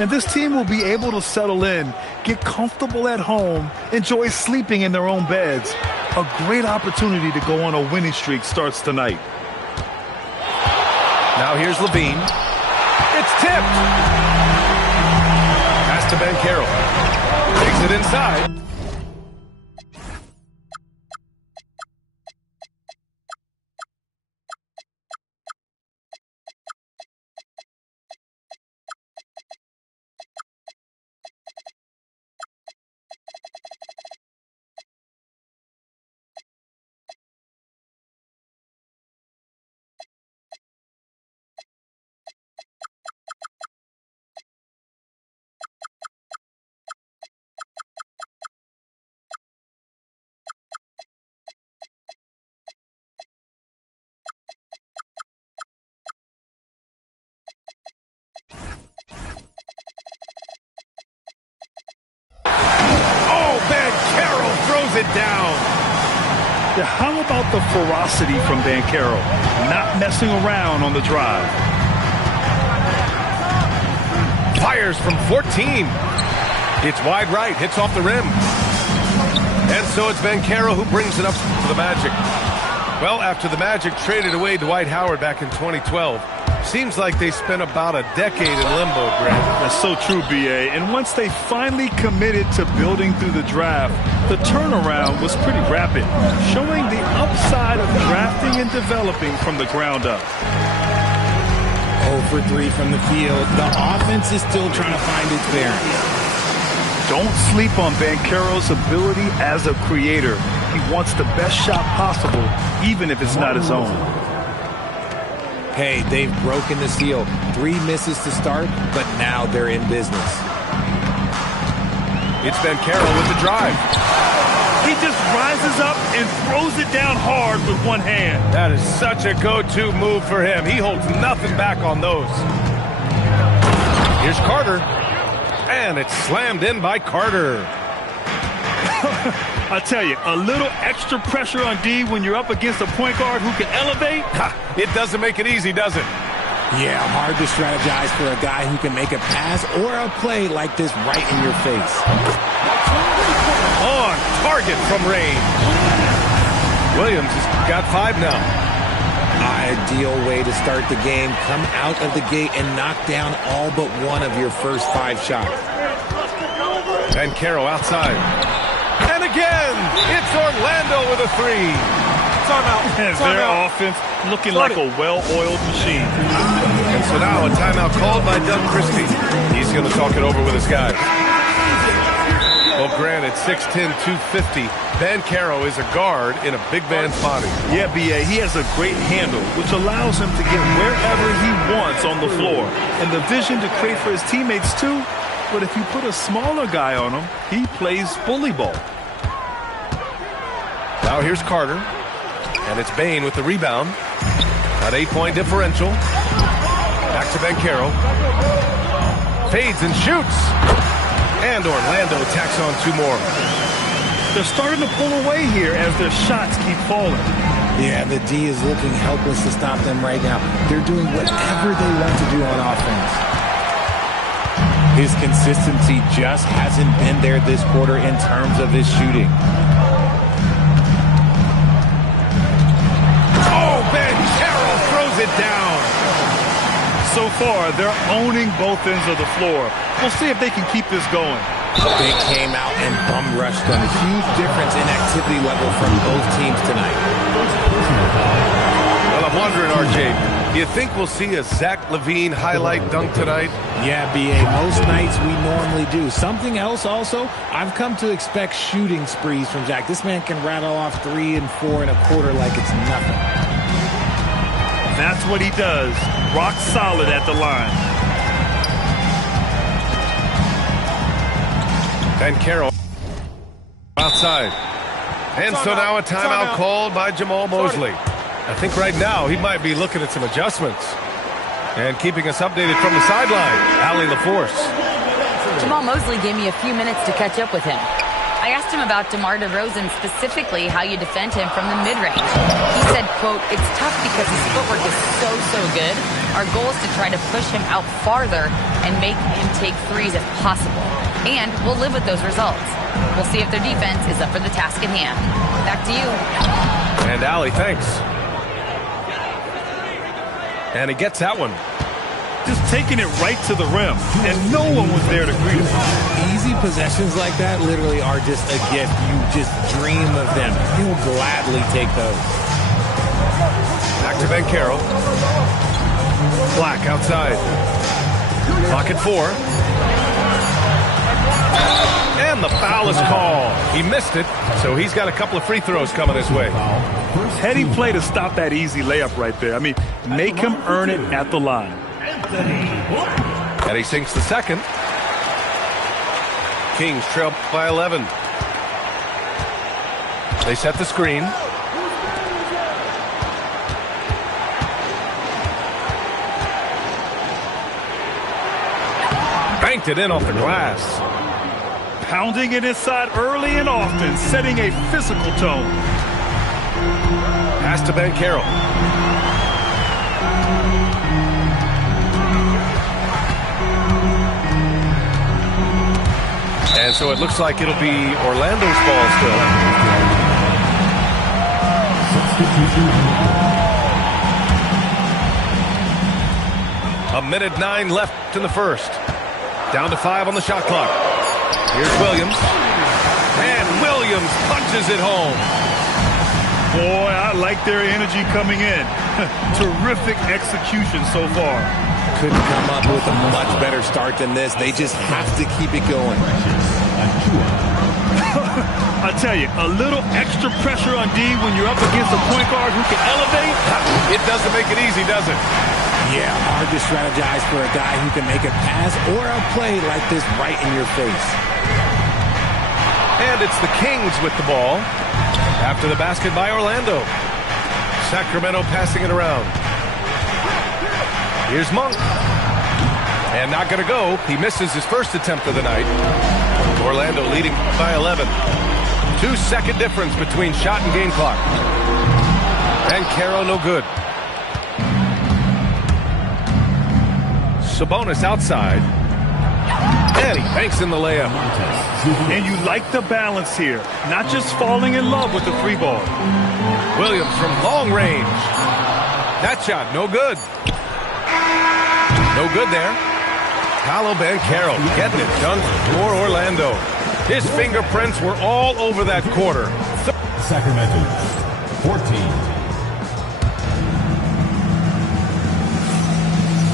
And this team will be able to settle in, get comfortable at home, enjoy sleeping in their own beds. A great opportunity to go on a winning streak starts tonight. Now here's LaVine. It's tipped. Pass to Banchero. Takes it inside. It down. Yeah, how about the ferocity from Banchero? Not messing around on the drive. Fires from 14. It's wide right, hits off the rim. And so it's Banchero who brings it up to the Magic. Well, after the Magic traded away Dwight Howard back in 2012, seems like they spent about a decade in limbo, Grant. That's so true, B.A. And once they finally committed to building through the draft, the turnaround was pretty rapid, showing the upside of drafting and developing from the ground up. 0 for 3 from the field. The offense is still trying to find its bearings. Don't sleep on Banchero's ability as a creator. He wants the best shot possible, even if it's not his own. Hey, they've broken the seal. 3 misses to start, but now they're in business. It's Banchero with the drive. He just rises up and throws it down hard with one hand. That is such a go-to move for him. He holds nothing back on those. Here's Carter. And it's slammed in by Carter. I tell you, a little extra pressure on D when you're up against a point guard who can elevate. It doesn't make it easy, does it? Yeah, hard to strategize for a guy who can make a pass or a play like this right in your face. On target from range. Williams has got 5 now. Ideal way to start the game. Come out of the gate and knock down all but one of your first 5 shots. Banchero outside. And again, it's Orlando with a 3. Timeout. And their offense looking like a well-oiled machine. And so now a timeout called by Doug Christie. He's going to talk it over with his guys. Well, granted, 6'10", 250. Banchero is a guard in a big man's body. Yeah, B.A., he has a great handle, which allows him to get wherever he wants on the floor. And the vision to create for his teammates, too. But if you put a smaller guy on him, he plays bully ball. Now here's Carter. And it's Bane with the rebound. An 8-point differential. Back to Banchero. Fades and shoots. And Orlando tacks on 2 more. They're starting to pull away here as their shots keep falling. Yeah, the D is looking helpless to stop them right now. They're doing whatever they want to do on offense. His consistency just hasn't been there this quarter in terms of his shooting. Oh, Banchero throws it down. So far, they're owning both ends of the floor. We'll see if they can keep this going. They came out and bum rushed them. Huge difference in activity level from both teams tonight. Well, I'm wondering, RJ, do you think we'll see a Zach LaVine highlight dunk tonight? Yeah, B.A., most nights we normally do. Something else also, I've come to expect shooting sprees from Zach. This man can rattle off 3 and 4 and a quarter like it's nothing. That's what he does. Rock solid at the line. Banchero outside. And so now a timeout called by Jamal Mosley. I think right now he might be looking at some adjustments. And keeping us updated from the sideline, Allie LaForce. Jamal Mosley gave me a few minutes to catch up with him. I asked him about DeMar DeRozan, specifically how you defend him from the mid-range. He said, quote, "It's tough because his footwork is so good. Our goal is to try to push him out farther and make him take threes if possible. And we'll live with those results. We'll see if their defense is up for the task at hand." Back to you. And Allie, thanks. And he gets that one. Just taking it right to the rim, and no one was there to greet him. Easy possessions like that literally are just a gift. You just dream of them. He'll gladly take those. Back to Banchero. Black outside. Clock at 4. And the foul is called. He missed it, so he's got a couple of free throws coming his way. Heady play to stop that easy layup right there. I mean, make him earn it at the line. And he sinks the second. Kings trail by 11. They set the screen. Banked it in off the glass. Pounding it inside early and often, setting a physical tone. Pass to Banchero. And so it looks like it'll be Orlando's ball still. A minute 9 left in the first. Down to 5 on the shot clock. Here's Williams. And Williams punches it home. Boy, I like their energy coming in. Terrific execution so far. Couldn't come up with a much better start than this. They just have to keep it going. I tell you, a little extra pressure on D when you're up against a point guard who can elevate. It doesn't make it easy, does it? Yeah, hard to strategize for a guy who can make a pass or a play like this right in your face. And it's the Kings with the ball after the basket by Orlando. Sacramento passing it around. Here's Monk. And not going to go. He misses his first attempt of the night. Orlando leading by 11. 2-second difference between shot and game clock. Banchero no good. Sabonis outside. And he banks in the layup. And you like the balance here. Not just falling in love with the free ball. Williams from long range. That shot, no good. No good there. Paolo Banchero getting it done for Orlando. His fingerprints were all over that quarter. Sacramento, 14.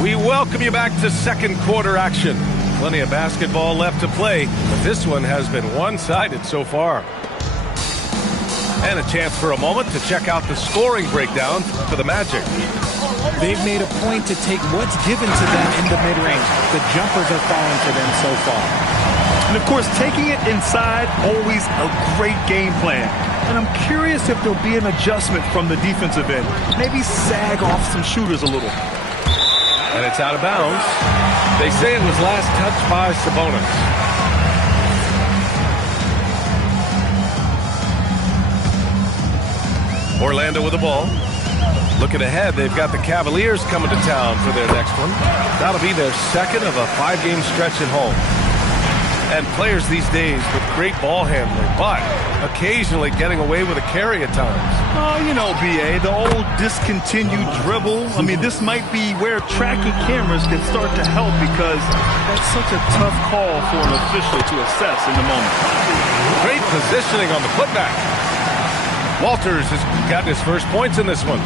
We welcome you back to second quarter action. Plenty of basketball left to play, but this one has been one-sided so far. And a chance for a moment to check out the scoring breakdown for the Magic. They've made a point to take what's given to them in the mid-range. The jumpers are falling for them so far. And, of course, taking it inside, always a great game plan. And I'm curious if there'll be an adjustment from the defensive end. Maybe sag off some shooters a little. And it's out of bounds. They say it was last touched by Sabonis. Orlando with the ball. Looking ahead, they've got the Cavaliers coming to town for their next one. That'll be their second of a 5-game stretch at home. And players these days with great ball handling, but occasionally getting away with a carry at times. Oh, you know, B.A., the old discontinued dribble. I mean, this might be where tracking cameras can start to help because that's such a tough call for an official to assess in the moment. Great positioning on the putback. Walters has gotten his first points in this one.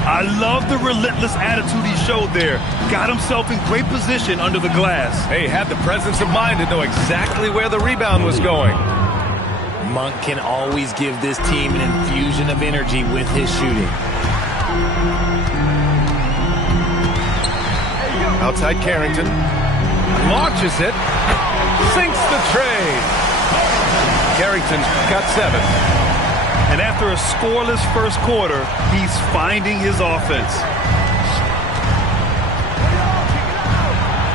I love the relentless attitude he showed there. Got himself in great position under the glass. Hey, had the presence of mind to know exactly where the rebound was going. Monk can always give this team an infusion of energy with his shooting. Outside Carrington. Launches it. Sinks the tray. Carrington's got 7. And after a scoreless first quarter, he's finding his offense.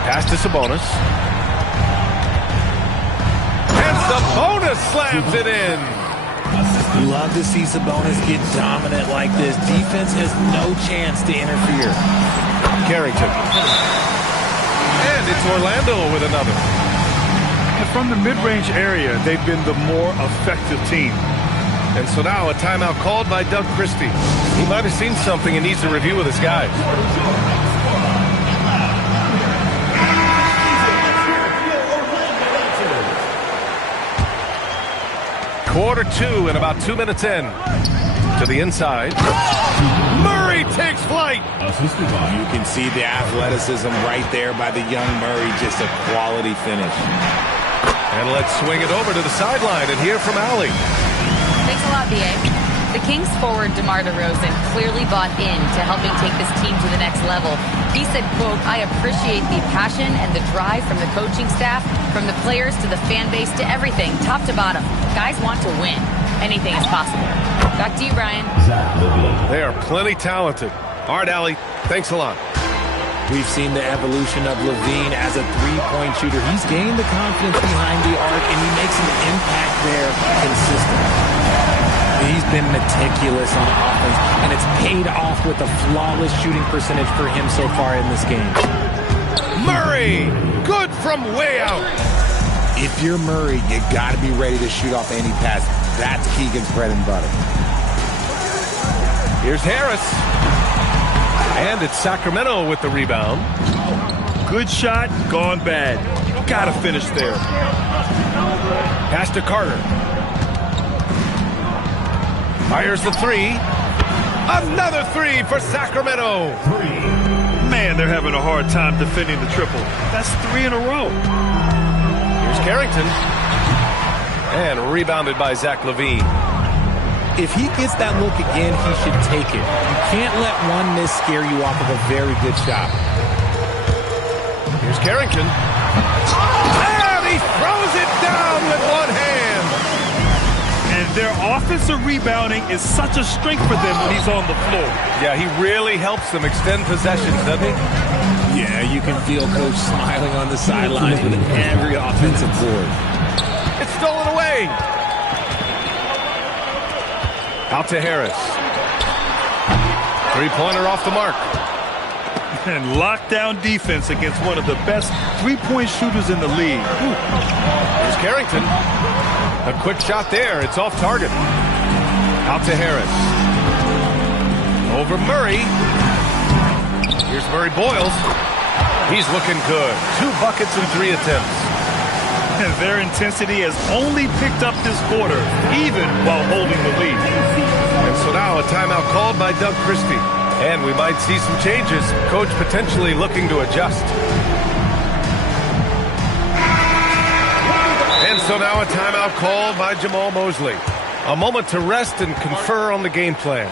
Pass to Sabonis. And Sabonis slams it in. Love to see Sabonis get dominant like this. Defense has no chance to interfere. Carrington. And it's Orlando with another. And from the mid-range area, they've been the more effective team. And so now a timeout called by Doug Christie. He might have seen something and needs to review with his guys. Quarter two and about 2 minutes in. To the inside. Murray takes flight. You can see the athleticism right there by the young Murray. Just a quality finish. And let's swing it over to the sideline and hear from Allie. Thanks a lot, B.A. The Kings forward DeMar DeRozan clearly bought into helping take this team to the next level. He said, quote, "I appreciate the passion and the drive from the coaching staff, from the players to the fan base to everything, top to bottom. Guys want to win. Anything is possible." Back to you, Brian. They are plenty talented. All right, Allie, thanks a lot. We've seen the evolution of LaVine as a three-point shooter. He's gained the confidence behind the arc, and he makes an impact there consistently. He's been meticulous on offense, and it's paid off with a flawless shooting percentage for him so far in this game. Murray, good from way out. If you're Murray, you got to be ready to shoot off any pass. That's Keegan's bread and butter. Here's Harris. And it's Sacramento with the rebound. Good shot, gone bad. Gotta finish there. Pass to Carter. Fires the three. Another three for Sacramento. Man, they're having a hard time defending the triple. That's 3 in a row. Here's Carrington. And rebounded by Zach LaVine. If he gets that look again, he should take it. You can't let one miss scare you off of a very good shot. Here's Carrington. And he throws it down with one hand. And their offensive rebounding is such a strength for them when he's on the floor. Yeah, he really helps them extend possessions, doesn't he? Yeah, you can feel Coach smiling on the sidelines with every offensive board. It's stolen away. Out to Harris. Three-pointer off the mark. And lockdown defense against one of the best three-point shooters in the league. Here's Carrington. A quick shot there. It's off target. Out to Harris. Over Murray. Here's Murray Boyles. He's looking good. 2 buckets and 3 attempts. And their intensity has only picked up this quarter, even while holding the lead. And so now a timeout called by Doug Christie. And we might see some changes. Coach potentially looking to adjust. And so now a timeout called by Jamal Mosley. A moment to rest and confer on the game plan.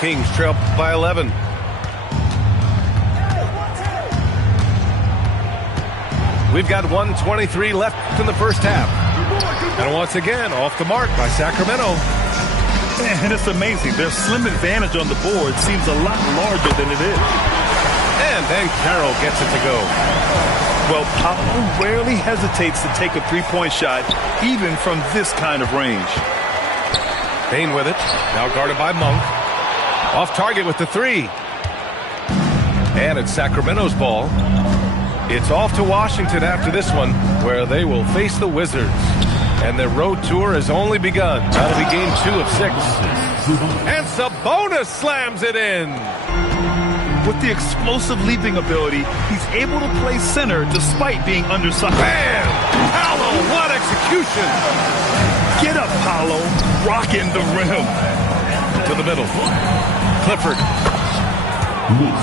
Kings trail by 11. We've got 1:23 left in the first half. And once again, off the mark by Sacramento. And it's amazing. Their slim advantage on the board seems a lot larger than it is. And then Carroll gets it to go. Well, Paolo rarely hesitates to take a three-point shot, even from this kind of range. Payne with it. Now guarded by Monk. Off target with the three. And it's Sacramento's ball. It's off to Washington after this one, where they will face the Wizards. And their road tour has only begun. That'll be game 2 of 6. And Sabonis slams it in. With the explosive leaping ability, he's able to play center despite being undersized. Bam! Paolo, what execution! Get up, Paolo. Rocking the rim. To the middle. Clifford.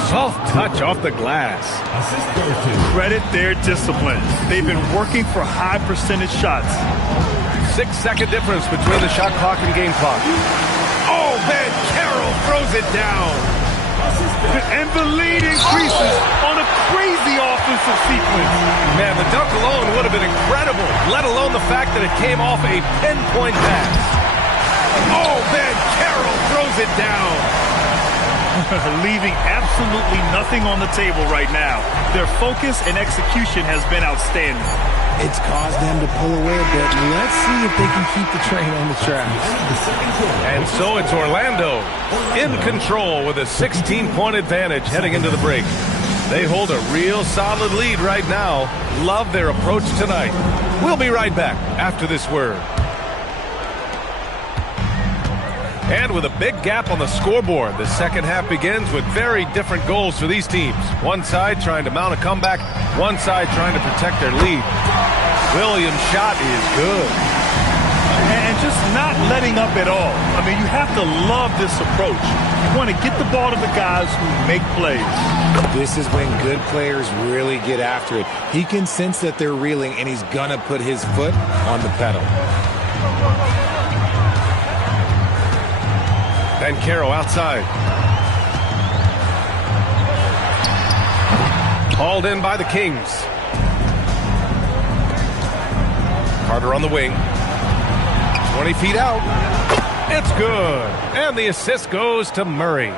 Soft touch off the glass. Credit their discipline. They've been working for high percentage shots. 6-second difference between the shot clock and game clock. Oh, man, Carroll throws it down. And the lead increases on a crazy offensive sequence. Man, the dunk alone would have been incredible, let alone the fact that it came off a pinpoint pass. Oh, Banchero throws it down. Leaving absolutely nothing on the table right now. Their focus and execution has been outstanding. It's caused them to pull away a bit. Let's see if they can keep the train on the tracks. And so it's Orlando in control with a 16-point advantage heading into the break. They hold a real solid lead right now. Love their approach tonight. We'll be right back after this word. And with a big gap on the scoreboard, the second half begins with very different goals for these teams. One side trying to mount a comeback, one side trying to protect their lead. Williams' shot is good. And just not letting up at all. I mean, you have to love this approach. You want to get the ball to the guys who make plays. This is when good players really get after it. He can sense that they're reeling, and he's going to put his foot on the pedal. Banchero outside. Hauled in by the Kings. Carter on the wing. 20 feet out. It's good. And the assist goes to Murray.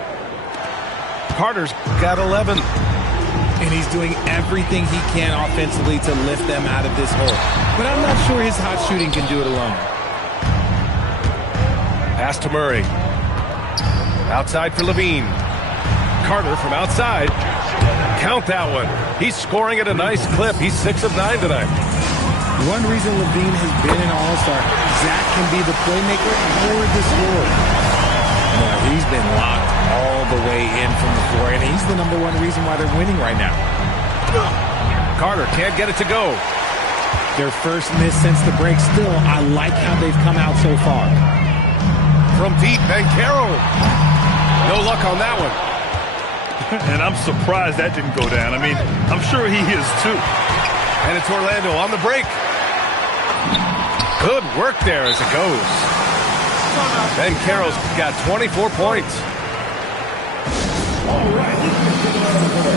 Carter's got 11. And he's doing everything he can offensively to lift them out of this hole. But I'm not sure his hot shooting can do it alone. Pass to Murray. Outside for Levine. Carter from outside. Count that one. He's scoring at a nice clip. He's 6 of 9 tonight. One reason Levine has been an all-star, Zach can be the playmaker or the scorer. Now, he's been locked all the way in from the floor, and he's the #1 reason why they're winning right now. Carter can't get it to go. Their first miss since the break. Still, I like how they've come out so far. From deep, Banchero. No luck on that one. And I'm surprised that didn't go down. I mean, I'm sure he is too. And it's Orlando on the break. Good work there as it goes. Banchero's got 24 points. All right.